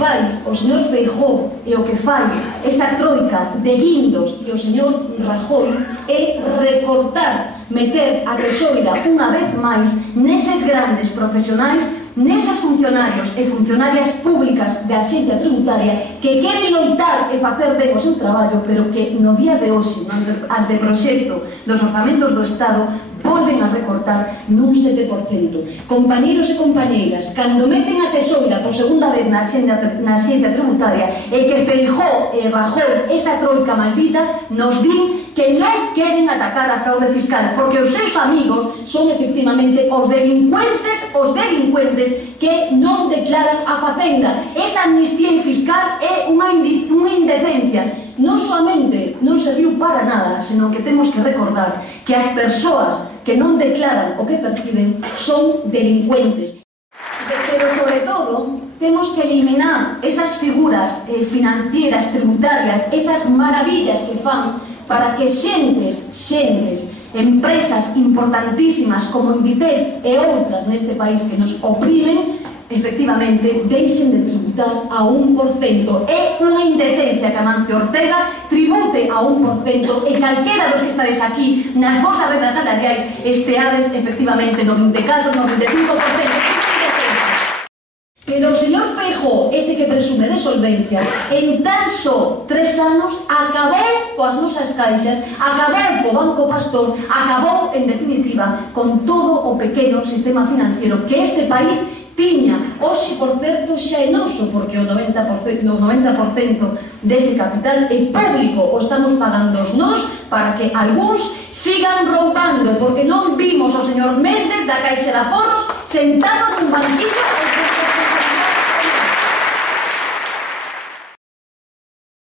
fai o señor Feijóo e o que fai esa troika de Guindos e o señor Rajoy é recortar, meter a tesoira unha vez máis neses grandes profesionais, nesas funcionarios e funcionarias públicas da Axencia Tributaria que queren loitar e facer ben o seu traballo, pero que no día de hoxe, no anteproxecto dos orzamentos do Estado, volven a recortar nun 7%. Compañeiros e compañeiras, cando meten a tesoira por segunda vez na Axencia Tributaria e que Feijóo e Rajoy, esa troika maldita, nos din que non queren atacar a fraude fiscal, porque os seus amigos son efectivamente os delincuentes que non declaran a Facenda. Esa amnistía fiscal é unha indecencia. Non solamente non serviu para nada, senón que temos que recordar que as persoas que non declaran o que perciben son delincuentes. Pero, sobre todo, temos que eliminar esas figuras financieras, tributarias, esas maravillas que fan para que xentes, empresas importantísimas como Inditex e outras neste país que nos oprimen, efectivamente, deixen de tributar a 1%. É unha indecencia que Amancio Ortega tribute a 1% e calquera dos que estades aquí nas vosas rendas salariais esteades efectivamente no 24, no 25%. Pero o señor Feijóo, ese que presume de solvencia, en tan só 3 anos acabou coas nosas caixas, acabou co Banco Pastor, acabou, en definitiva, con todo o pequeno sistema financiero que este país tiña. Hoxe, por certo, xa é noso, porque o 90% dese capital é público, o estamos pagando nós para que algúns sigan roubando, porque non vimos ao señor Méndez da Caixa de Aforros sentado nun banquillo